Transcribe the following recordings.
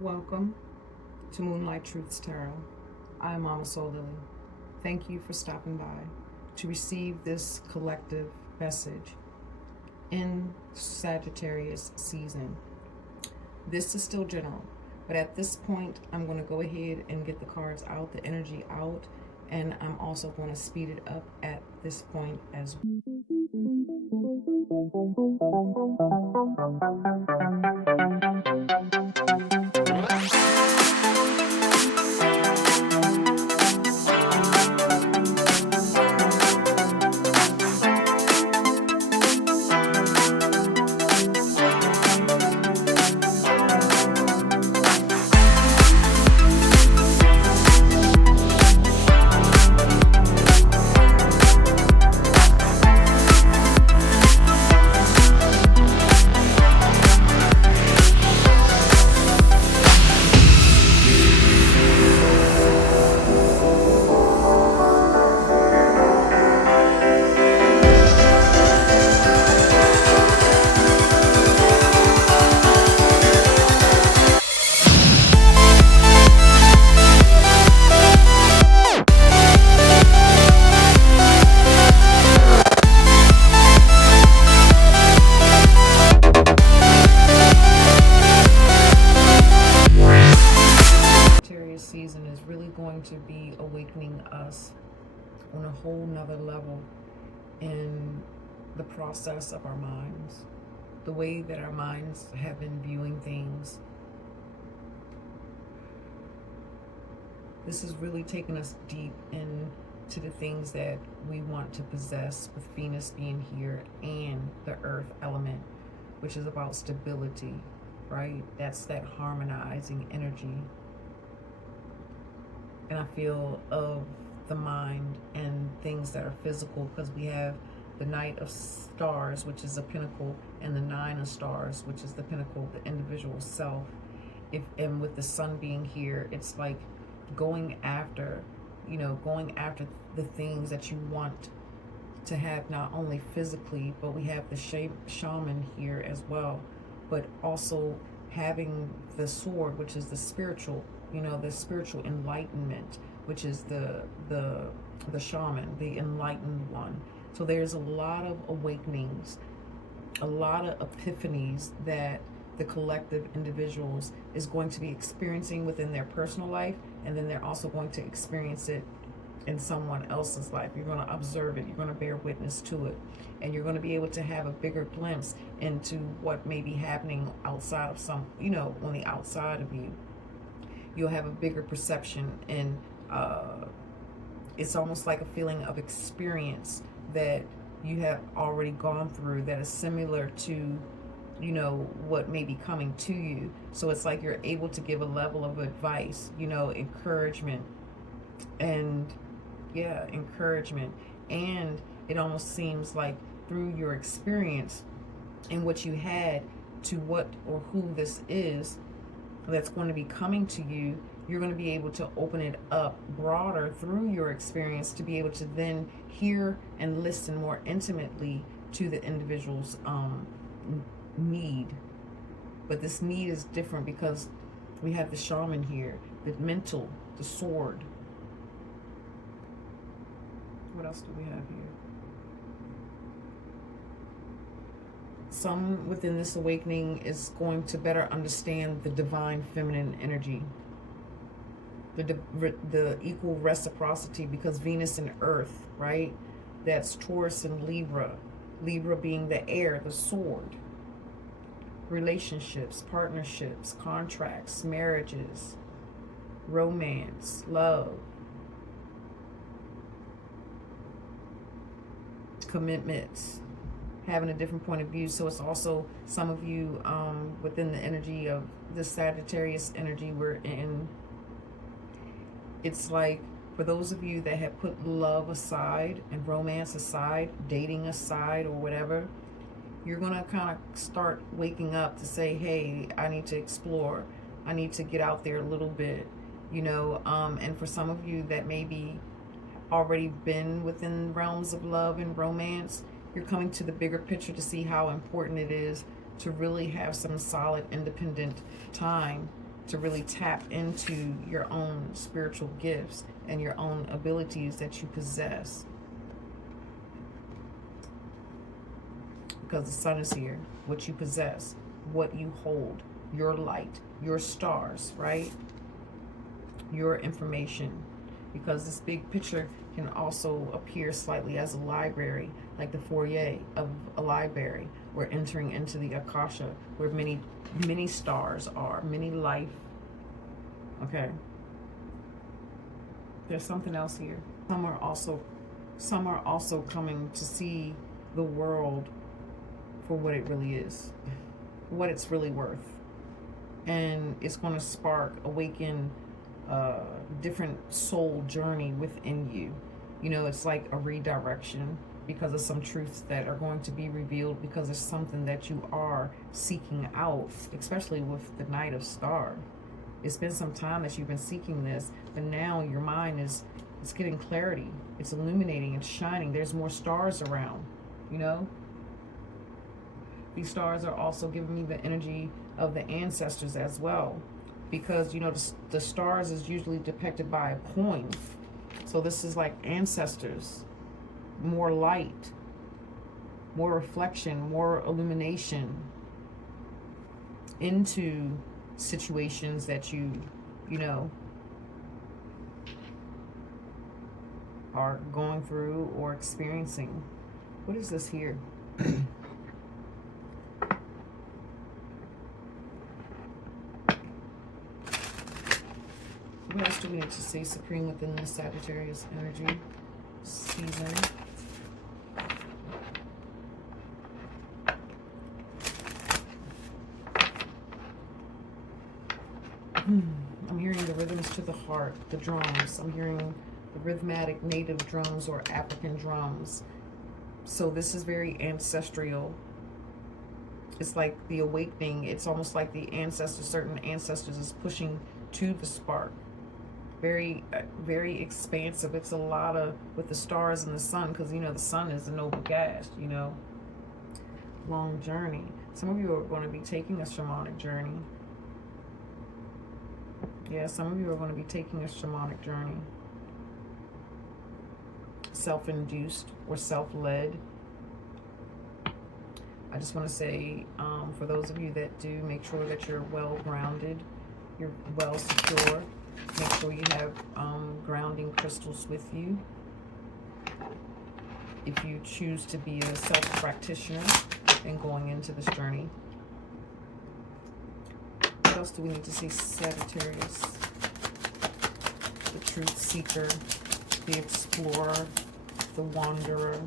Welcome to Moonlight Truths Tarot. I am ChristElsolily. Thank you for stopping by to receive this collective message in Sagittarius season. This is still general, but at this point, I'm going to go ahead and get the cards out, the energy out, and I'm also going to speed it up at this point as well. Season is really going to be awakening us on a whole nother level in the process of our minds, the way that our minds have been viewing things. This is really taking us deep into the things that we want to possess, with Venus being here and the earth element, which is about stability, right? That's that harmonizing energy. And I feel of the mind and things that are physical, because we have the Knight of Stars, which is a pinnacle, and the Nine of Stars, which is the pinnacle of the individual self. And with the sun being here, it's like going after the things that you want to have, not only physically, but we have the shaman here as well, but also having the sword, which is the spiritual, the spiritual enlightenment, which is the shaman, the enlightened one. So there's a lot of awakenings, a lot of epiphanies that the collective individuals is going to be experiencing within their personal life, and then they're also going to experience it in someone else's life. You're going to observe it, you're going to bear witness to it, and you're going to be able to have a bigger glimpse into what may be happening outside of some, on the outside of you. You'll have a bigger perception, and it's almost like a feeling of experience that you have already gone through that is similar to, what may be coming to you. So it's like you're able to give a level of advice, encouragement, and encouragement. And it almost seems like through your experience and what you had to what or who this is that's going to be coming to you, you're going to be able to open it up broader through your experience to be able to then hear and listen more intimately to the individual's need. But this need is different because we have the shaman here, the mental, the sword. What else do we have here? Some within this awakening is going to better understand the divine feminine energy, the equal reciprocity, because Venus and Earth, right? That's Taurus and Libra. Libra being the air, the sword. Relationships, partnerships, contracts, marriages, romance, love, commitments, having a different point of view. So it's also some of you within the energy of the Sagittarius energy we're in. It's like, for those of you that have put love aside and romance aside, dating aside or whatever, you're going to kind of start waking up to say, hey, I need to explore. I need to get out there a little bit, and for some of you that maybe already been within realms of love and romance, you're coming to the bigger picture to see how important it is to really have some solid independent time to really tap into your own spiritual gifts and your own abilities that you possess. Because the sun is here, what you possess, what you hold, your light, your stars, right? Your information. Because this big picture can also appear slightly as a library, like the foyer of a library. We're entering into the Akasha, where many stars are, many life. Okay. There's something else here. Some are also coming to see the world for what it really is, what it's really worth. And it's going to spark, awaken a different soul journey within you. You know, it's like a redirection because of some truths that are going to be revealed, because there's something that you are seeking out, especially with the Knight of Stars. It's been some time that you've been seeking this, but now your mind it's getting clarity. It's illuminating, it's shining. There's more stars around, you know? These stars are also giving me the energy of the ancestors as well, because, you know, the stars is usually depicted by a coin. So this is like ancestors, more light, more reflection, more illumination into situations that you know, are going through or experiencing. What is this here? What else do we need to see supreme within the Sagittarius energy season? I'm hearing the rhythms to the heart, the drums. I'm hearing the rhythmic native drums or African drums. So this is very ancestral. It's like the awakening. It's almost like the ancestors, certain ancestors is pushing to the spark. Very, very expansive. It's a lot of, with the stars and the sun, because, you know, the sun is a noble gas, you know. Long journey. Some of you are going to be taking a shamanic journey. Yeah, some of you are going to be taking a shamanic journey. Self-induced or self-led. I just want to say, for those of you that do, make sure that you're well-grounded, you're well-secure. Make sure you have grounding crystals with you. If you choose to be a self-practitioner and going into this journey. What else do we need to see? Sagittarius, the truth seeker, the explorer, the wanderer,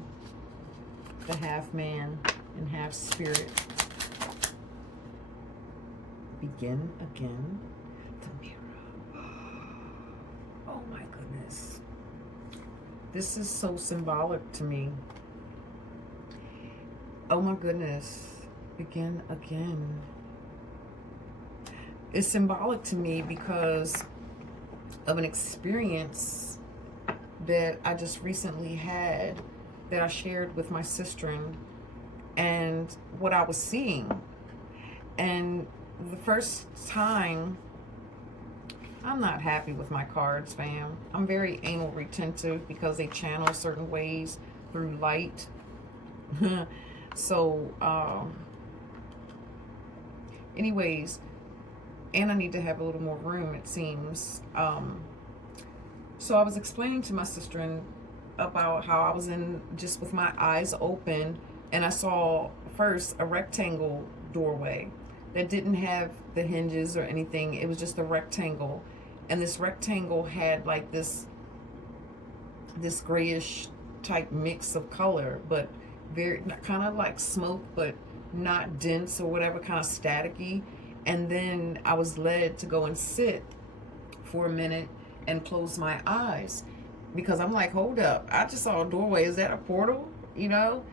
the half man and half spirit. Begin again. The mirror. Oh my goodness. This is so symbolic to me. Oh my goodness. Begin again. It's symbolic to me because of an experience that I just recently had that I shared with my sister and what I was seeing. And the first time, I'm not happy with my cards, fam. I'm very anal retentive because they channel certain ways through light. So, anyways, and I need to have a little more room, it seems. So I was explaining to my sister about how I was in just with my eyes open, and I saw first a rectangle doorway that didn't have the hinges or anything. It was just a rectangle, and this rectangle had like this grayish type mix of color, but very kind of like smoke, but not dense or whatever, kind of staticky. And then I was led to go and sit for a minute and close my eyes, because I'm like, hold up, I just saw a doorway. Is that a portal? You know?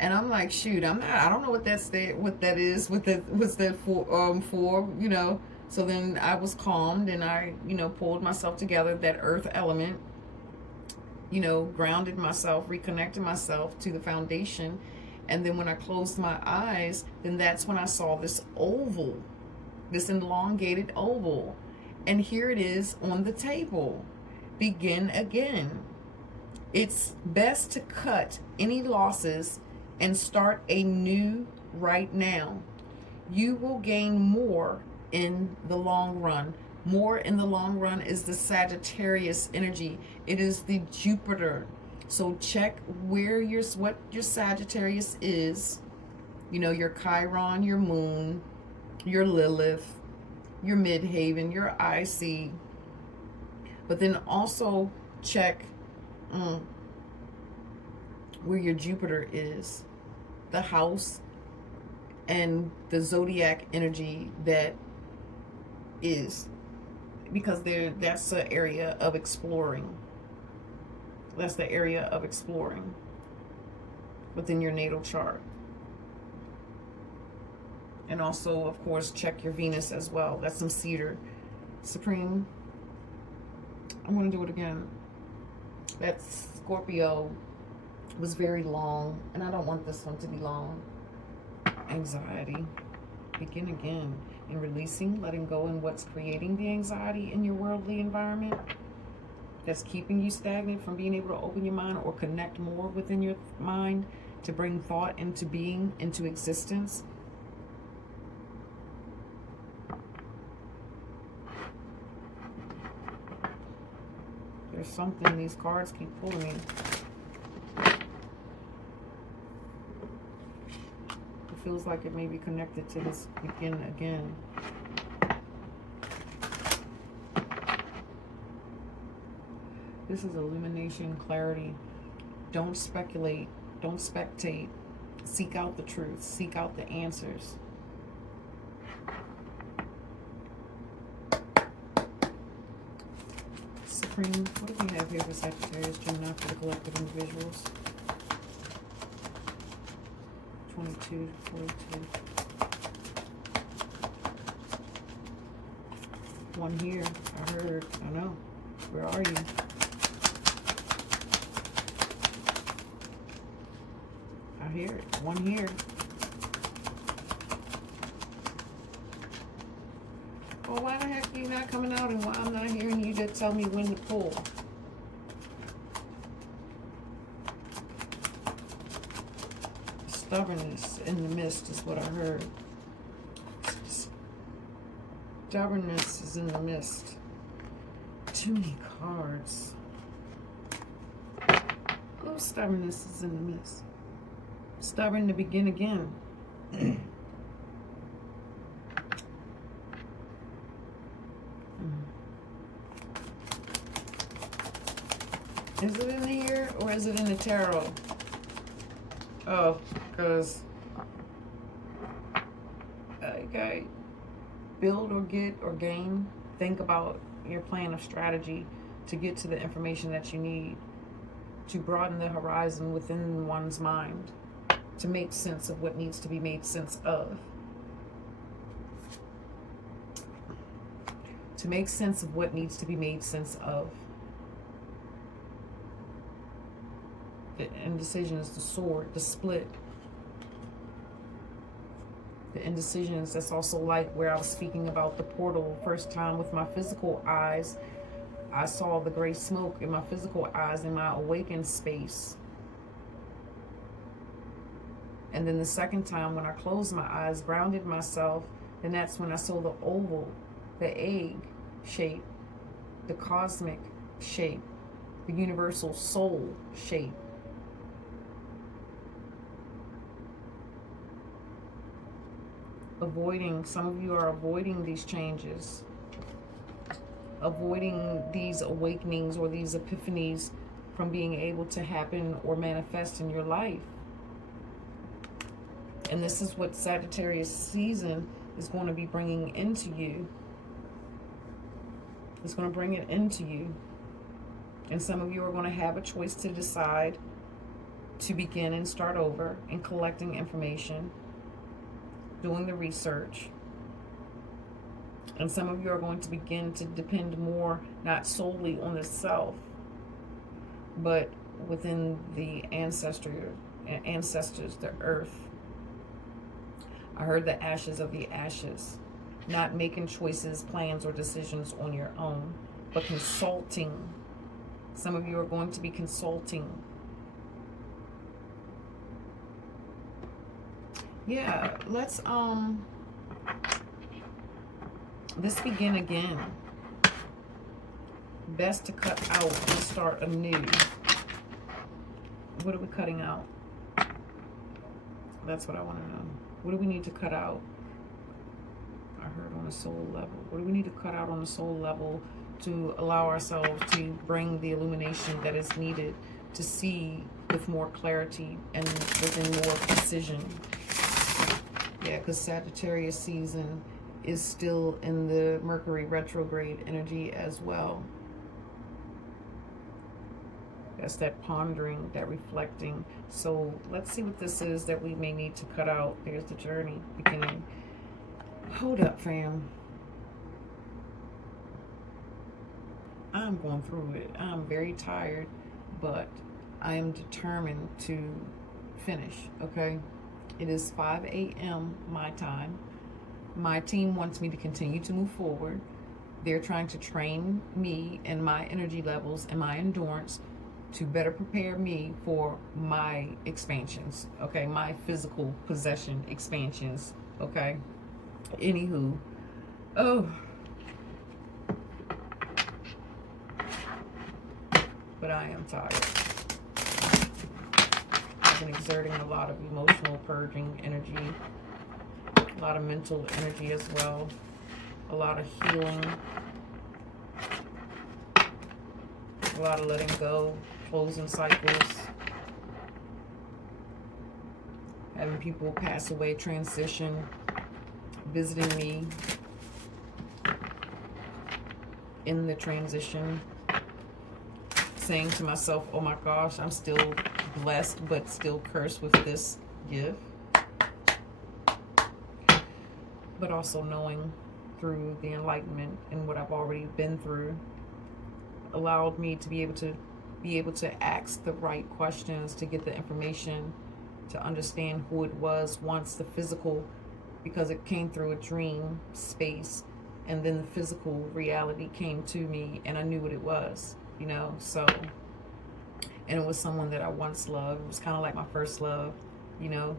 And I'm like, shoot, I don't know what that is, what's that for, you know? So then I was calmed and I, you know, pulled myself together, that earth element, you know, grounded myself, reconnected myself to the foundation. And then when I closed my eyes, then that's when I saw this oval this elongated oval. And here it is on the table. Begin again. It's best to cut any losses and start anew right now. You will gain more in the long run. More in the long run is the Sagittarius energy. It is the Jupiter. So check where what your Sagittarius is. You know, your Chiron, your Moon, your Lilith, your Midhaven, your IC. But then also check where your Jupiter is, the house and the zodiac energy that is, because that's the area of exploring. That's the area of exploring within your natal chart. And also, of course, check your Venus as well. That's some cedar. Supreme, I'm going to do it again. That Scorpio was very long, and I don't want this one to be long. Anxiety. Begin again in releasing, letting go, and what's creating the anxiety in your worldly environment that's keeping you stagnant from being able to open your mind or connect more within your mind to bring thought into being, into existence. There's something these cards keep pulling me. It feels like it may be connected to this begin again. This is illumination, clarity. Don't speculate. Don't spectate. Seek out the truth. Seek out the answers. Supreme, what do we have here for Sagittarius, Gemini, for the collective individuals? 22 to 42. One here. I heard. I know. Where are you? I hear it. One here. Well, why the heck are you not coming out, and why I'm not hearing you to tell me when to pull? Stubbornness in the mist is what I heard. Stubbornness is in the mist. Too many cards. Oh, stubbornness is in the mist. Stubborn to begin again. Is it in here or is it in the tarot? Oh, because okay, build or get or gain. Think about your plan of strategy to get to the information that you need to broaden the horizon within one's mind, to make sense of what needs to be made sense of. To make sense of what needs to be made sense of. The indecision is the sword, the split. The indecisions, that's also like where I was speaking about the portal. First time with my physical eyes, I saw the gray smoke in my physical eyes in my awakened space. And then the second time when I closed my eyes, grounded myself, and that's when I saw the oval, the egg shape, the cosmic shape, the universal soul shape. Avoiding, some of you are avoiding these changes, avoiding these awakenings or these epiphanies from being able to happen or manifest in your life. And this is what Sagittarius season is going to be bringing into you. It's going to bring it into you. And some of you are going to have a choice to decide to begin and start over in collecting information, doing the research. And some of you are going to begin to depend more, not solely on the self, but within the ancestors, the earth. I heard the ashes of the ashes. not making choices, plans, or decisions on your own, but consulting. Some of you are going to be consulting. Yeah, let's begin again. Best to cut out and start anew. What are we cutting out? That's what I want to know. What do we need to cut out? I heard on a soul level. What do we need to cut out on the soul level to allow ourselves to bring the illumination that is needed to see with more clarity and within more precision? Yeah, because Sagittarius season is still in the Mercury retrograde energy as well. That's that pondering, that reflecting. So let's see what this is that we may need to cut out. There's the journey beginning. Hold up, fam. I'm going through it. I'm very tired, but I am determined to finish, okay? It is 5 a.m. my time. My team wants me to continue to move forward. They're trying to train me and my energy levels and my endurance to better prepare me for my expansions, okay? My physical possession expansions, okay? Anywho, oh. But I am tired. I've been exerting a lot of emotional purging energy, a lot of mental energy as well, a lot of healing, a lot of letting go, closing cycles, having people pass away, transition, visiting me in the transition, saying to myself, oh my gosh, I'm still blessed but still cursed with this gift. But also knowing through the enlightenment and what I've already been through allowed me to be able to ask the right questions, to get the information, to understand who it was once the physical, because it came through a dream space, and then the physical reality came to me and I knew what it was, you know. So, and it was someone that I once loved. It was kind of like my first love, you know.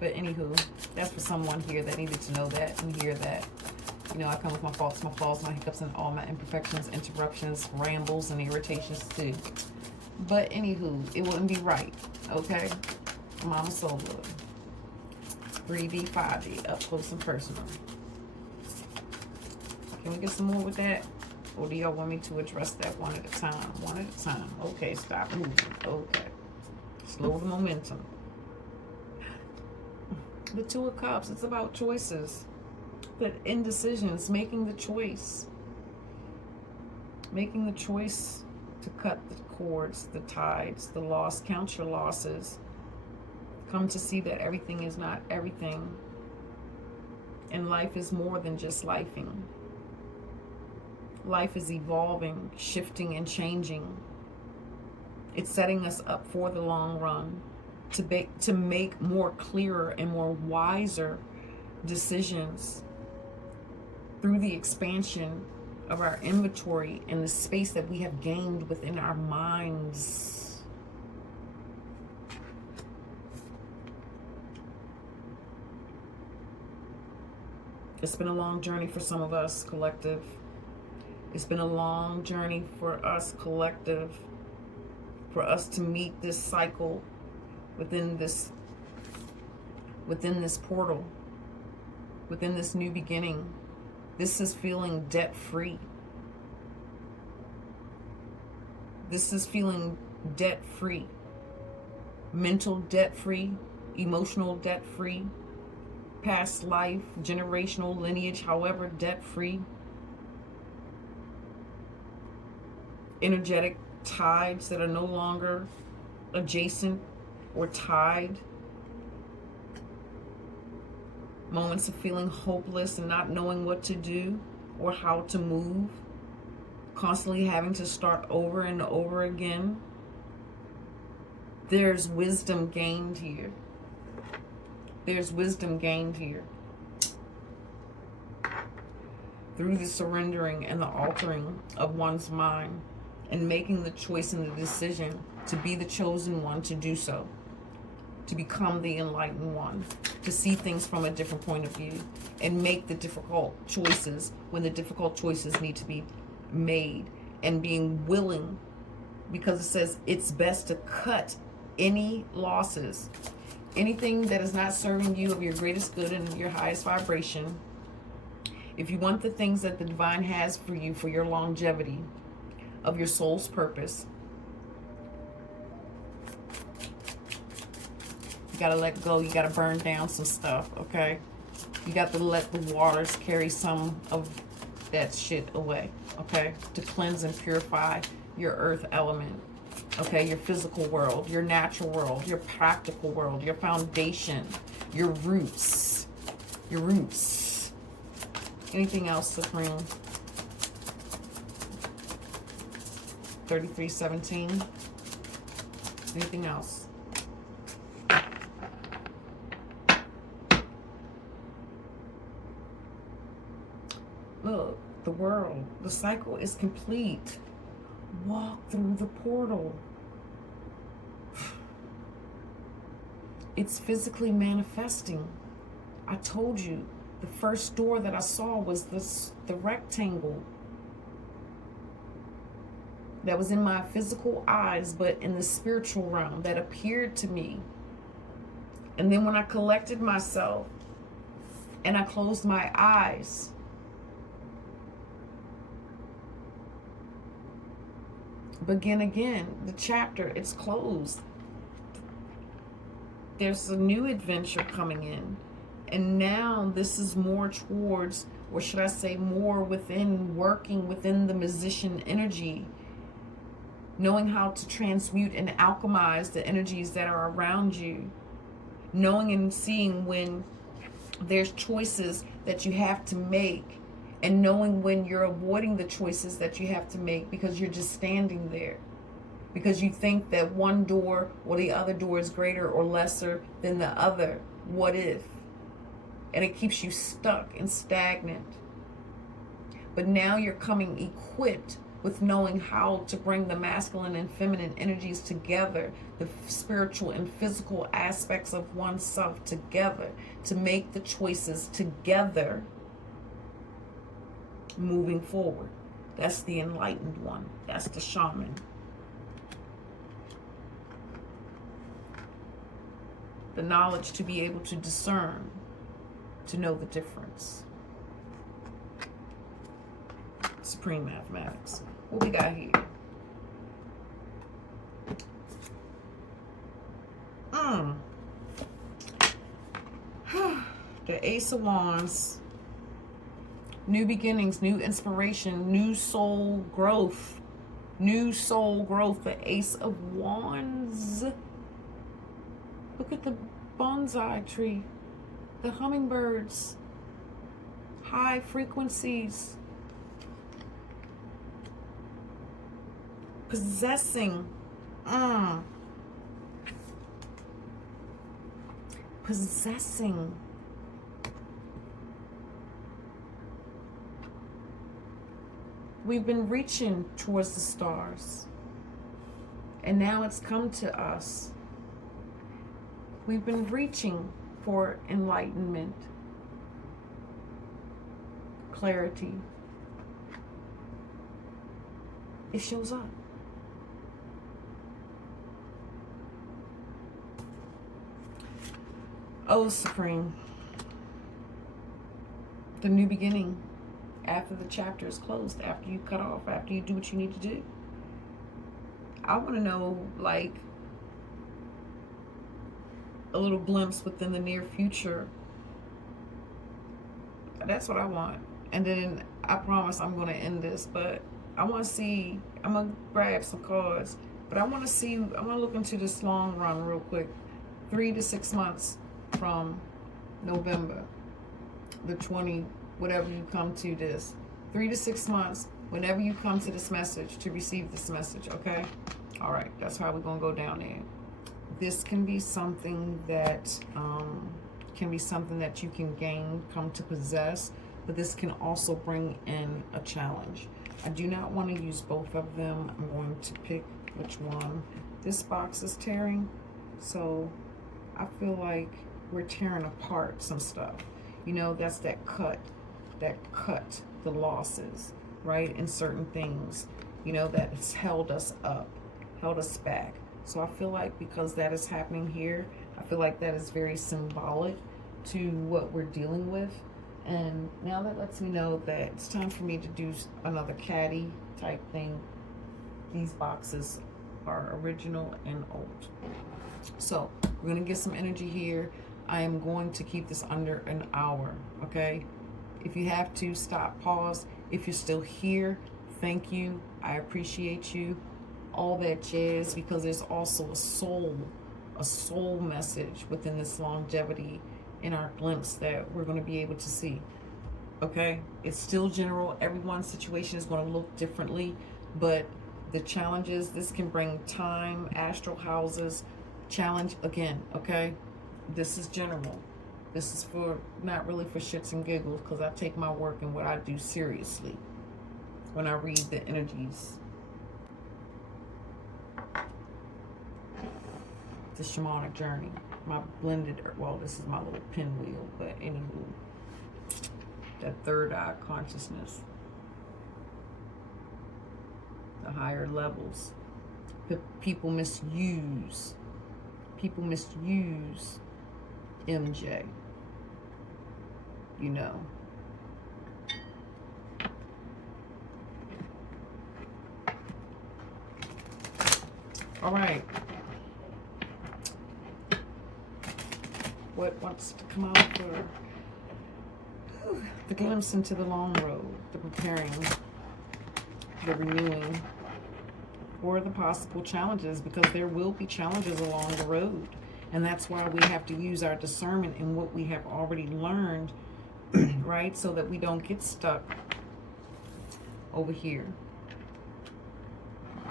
But anywho, that's for someone here that needed to know that and hear that. You know, I come with my faults, my flaws, my hiccups, and all my imperfections, interruptions, rambles, and irritations too. But anywho, it wouldn't be right, okay? Mama Solar. 3D, 5D, up close and personal. Can we get some more with that? Or do y'all want me to address that one at a time? One at a time. Okay, stop moving. Okay. Slow the momentum. The Two of Cups, it's about choices. But indecisions, making the choice. Making the choice to cut the cords, the tides, the loss, count your losses. Come to see that everything is not everything. And life is more than just lifing. Life is evolving, shifting, and changing. It's setting us up for the long run to make more clearer and more wiser decisions through the expansion of our inventory and the space that we have gained within our minds. It's been a long journey for some of us, collective. It's been a long journey for us, collective, for us to meet this cycle within this portal, within this new beginning. This is feeling debt-free. This is feeling debt-free. Mental debt-free, emotional debt-free, past life, generational lineage, however, debt-free. Energetic tides that are no longer adjacent or tied. Moments of feeling hopeless and not knowing what to do or how to move. Constantly having to start over and over again. There's wisdom gained here. There's wisdom gained here. through the surrendering and the altering of one's mind and making the choice and the decision to be the chosen one to do so, to become the enlightened one, to see things from a different point of view and make the difficult choices when the difficult choices need to be made, and being willing, because it says it's best to cut any losses, anything that is not serving you of your greatest good and your highest vibration. If you want the things that the divine has for you, for your longevity of your soul's purpose, you got to let go. You got to burn down some stuff, okay? You got to let the waters carry some of that shit away, okay? To cleanse and purify your earth element, okay? Your physical world, your natural world, your practical world, your foundation, your roots, your roots. Anything else, Supreme? 3317. Anything else? Look, the world, the cycle is complete. Walk through the portal. It's physically manifesting. I told you, the first door that I saw was the rectangle that was in my physical eyes, but in the spiritual realm that appeared to me. And then when I collected myself and I closed my eyes, begin again, the chapter, it's closed. There's a new adventure coming in. And now this is more towards, or should I say more within, working within the musician energy, knowing how to transmute and alchemize the energies that are around you, knowing and seeing when there's choices that you have to make, and knowing when you're avoiding the choices that you have to make because you're just standing there, because you think that one door or the other door is greater or lesser than the other. What if? And it keeps you stuck and stagnant. But now you're coming equipped with knowing how to bring the masculine and feminine energies together, the spiritual and physical aspects of oneself together, to make the choices together moving forward. That's the enlightened one. That's the shaman. The knowledge to be able to discern, to know the difference. Supreme mathematics. What we got here? The Ace of Wands. New beginnings, new inspiration, new soul growth. New soul growth. The Ace of Wands. Look at the bonsai tree. The hummingbirds. High frequencies. Possessing. Possessing. We've been reaching towards the stars, and now it's come to us. We've been reaching for enlightenment, clarity. It shows up. Oh, Supreme. The new beginning. After the chapter is closed, after you cut off, after you do what you need to do. I want to know, like, a little glimpse within the near future. That's what I want. And then I promise I'm going to end this, but I want to see, I'm going to grab some cards, but I want to see, I want to look into this long run real quick. 3 to 6 months from November the 20, whatever you come to this. 3 to 6 months, whenever you come to this message, to receive this message, okay? All right, that's how we're going to go down there. This can be something that you can gain, come to possess. but this can also bring in a challenge. I do not want to use both of them. I'm going to pick which one. This box is tearing, so I feel like we're tearing apart some stuff. You know, that's that cut, the losses, right? In certain things, you know, that has held us up, held us back. So I feel like because that is happening here, I feel like that is very symbolic to what we're dealing with. And now that lets me know that it's time for me to do another caddy type thing. These boxes are original and old. So we're going to get some energy here. I am going to keep this under an hour, okay? If you have to, stop, pause. If you're still here, thank you. I appreciate you. All that jazz, because there's also a soul message within this longevity in our glimpse that we're going to be able to see. Okay? It's still general. Everyone's situation is going to look differently, but the challenges, this can bring time, astral houses, challenge again, okay? This is general. This is for, not really for shits and giggles, because I take my work and what I do seriously when I read the energies. The shamanic journey. My blended, well, this is my little pinwheel, but anywho, that third eye consciousness, the higher levels. People misuse MJ, you know. All right. What wants to come out for the glimpse into the long road, the preparing, the renewing, or the possible challenges, because there will be challenges along the road. And that's why we have to use our discernment in what we have already learned, right? So that we don't get stuck over here.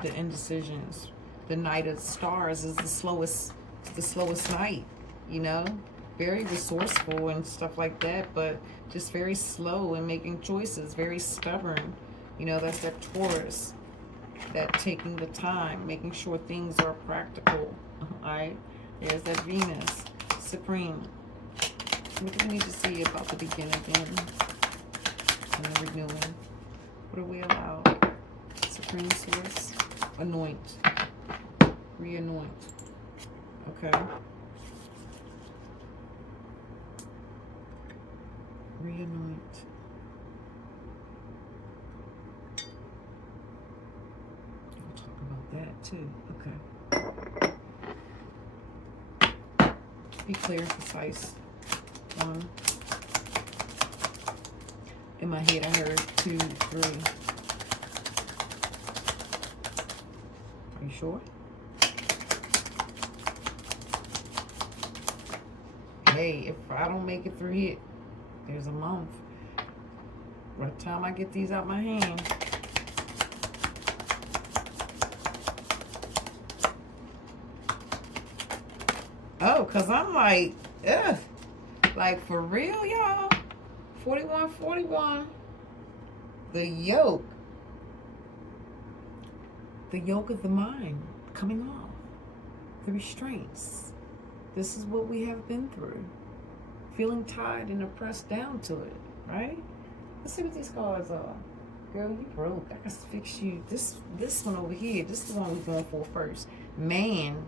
The indecisions. The night of stars is the slowest night, you know? Very resourceful and stuff like that, but just very slow in making choices, very stubborn. You know, that's that Taurus, that taking the time, making sure things are practical, all right? There's that Venus, Supreme. What do we need to see about the beginning then? And the renewing. What do we allow? Supreme Source, anoint, re-anoint. Okay. Re-anoint. We'll talk about that too. Okay. Be clear and concise. One. In my head, I heard 2, 3. Are you sure? Hey, if I don't make it through here, there's a month. By the time I get these out my hand, oh, because I'm like, ugh. Like, for real, y'all? 4141. The yoke. The yoke of the mind coming off. The restraints. This is what we have been through. Feeling tied and oppressed down to it, right? Let's see what these cards are. Girl, you broke. I can fix you. This one over here, this is the one we're going for first. Man.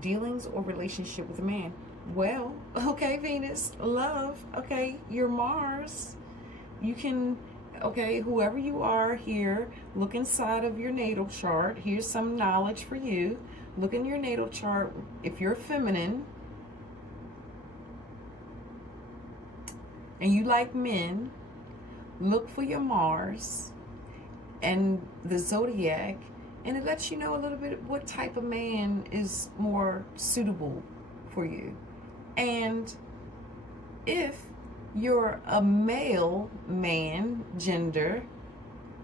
Dealings or relationship with a man. Well, okay, Venus, love, okay, you're Mars. You can, okay, whoever you are here, look inside of your natal chart. Here's some knowledge for you. Look in your natal chart. If you're feminine and you like men, look for your Mars and the zodiac, and it lets you know a little bit what type of man is more suitable for you. And if you're a male man, gender,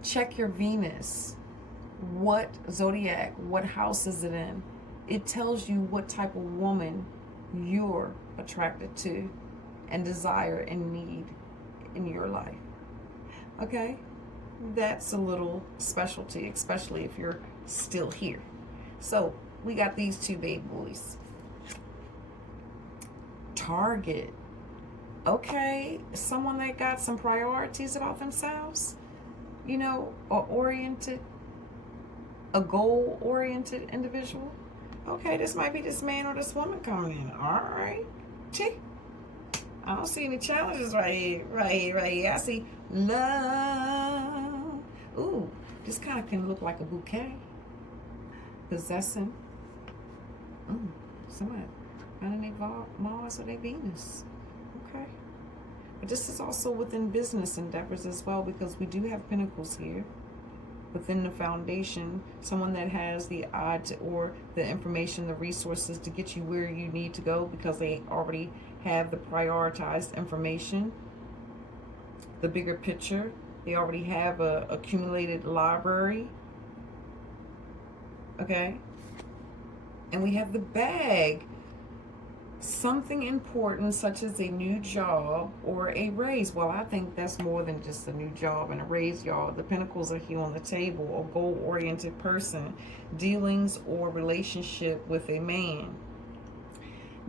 check your Venus. What zodiac, what house is it in? It tells you what type of woman you're attracted to and desire and need. in your life. Okay? That's a little specialty, especially if you're still here. So we got these two big boys. Target. Okay, someone that got some priorities about themselves, you know, or oriented, a goal-oriented individual. Okay, this might be this man or this woman coming in. All right. Gee, I don't see any challenges right here. I see love. Ooh, this kind of can look like a bouquet. Possessing. Somebody finding their Mars or their Venus. Okay. But this is also within business endeavors as well, because we do have Pentacles here. Within the foundation, someone that has the odds or the information, the resources to get you where you need to go, because they already have the prioritized information, the bigger picture. They already have a accumulated library. Okay. And we have the bag. Something important, such as a new job or a raise. Well, I think that's more than just a new job and a raise, y'all. The Pentacles are here on the table. A goal-oriented person. Dealings or relationship with a man.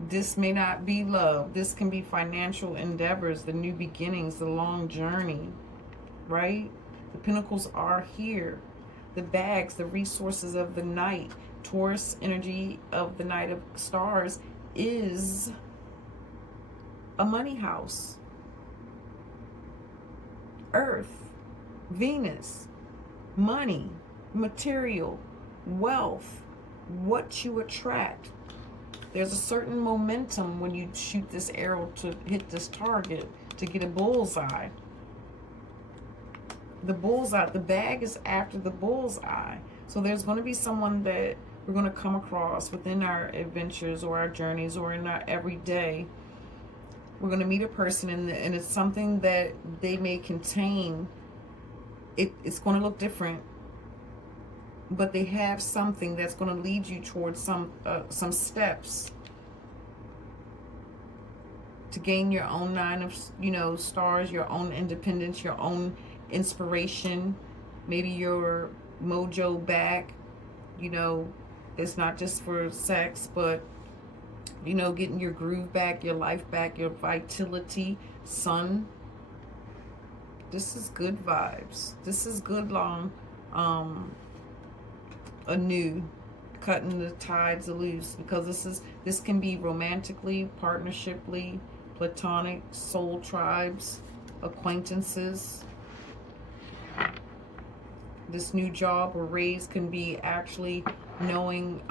This may not be love. This can be financial endeavors, the new beginnings, the long journey, right? The Pentacles are here. The bags, the resources of the night. Taurus energy of the Knight of Stars is a money house. Earth, Venus, money, material, wealth, what you attract. There's a certain momentum when you shoot this arrow to hit this target to get a bullseye. The bullseye, the bag is after the bullseye. So there's going to be someone that we're going to come across within our adventures or our journeys or in our everyday. We're going to meet a person and it's something that they may contain. It's going to look different, but they have something that's going to lead you towards some steps to gain your own Nine of Stars, your own independence, your own inspiration, maybe your mojo back. It's not just for sex, but getting your groove back, your life back, your vitality. Sun, this is good vibes. This is good long anew, cutting the tides loose, because this can be romantically, partnershiply, platonic, soul tribes, acquaintances. This new job or raise can be actually knowing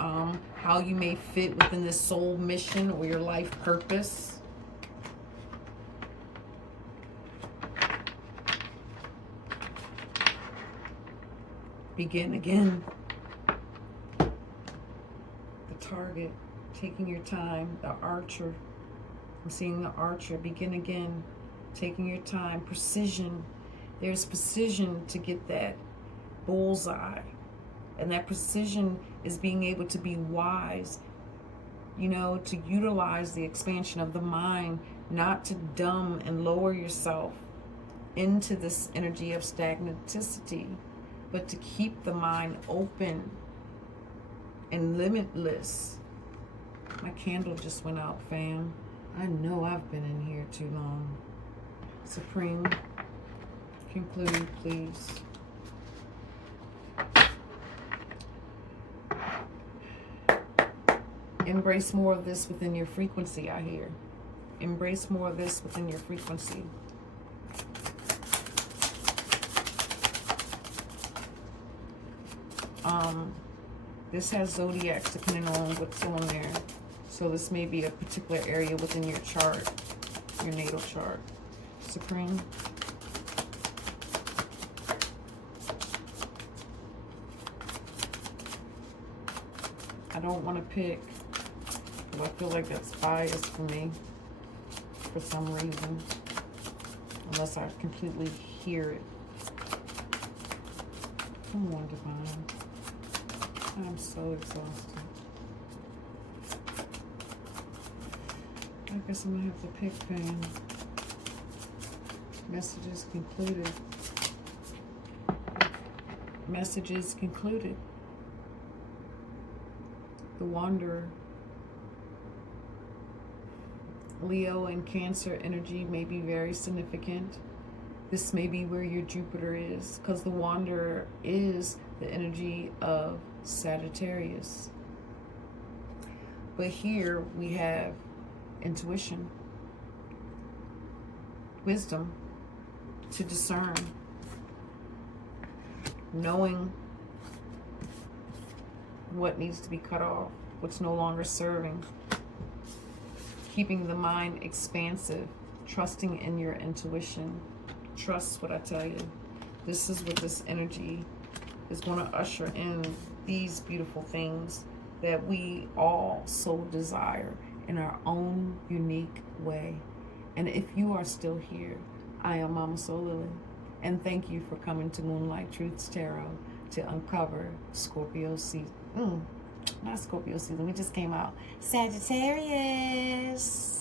how you may fit within this soul mission or your life purpose. Begin again. The target, taking your time. The archer, I'm seeing the archer. Begin again, taking your time. Precision. There's precision to get that bullseye. And that precision is being able to be wise, to utilize the expansion of the mind, not to dumb and lower yourself into this energy of stagnaticity, but to keep the mind open and limitless. My candle just went out, fam. I know I've been in here too long. Supreme, conclude, please. Embrace more of this within your frequency, I hear. Embrace more of this within your frequency. This has zodiacs depending on what's on there. So this may be a particular area within your chart, your natal chart. Supreme. I don't want to pick, but I feel like that's biased for me for some reason, unless I completely hear it. Come on, Divine. I'm so exhausted. I guess I'm going to have to pick, fam. Messages concluded. Messages concluded. The Wanderer. Leo and Cancer energy may be very significant. This may be where your Jupiter is, because the Wanderer is the energy of Sagittarius. But here we have intuition, wisdom to discern, knowing what needs to be cut off, what's no longer serving, keeping the mind expansive, trusting in your intuition. Trust what I tell you. This is what this energy is going to usher in, these beautiful things that we all so desire in our own unique way. And if you are still here, I am Mama Soul Lily, and thank you for coming to Moonlight Truths Tarot to uncover Scorpio season. Not Scorpio season, we just came out. Sagittarius.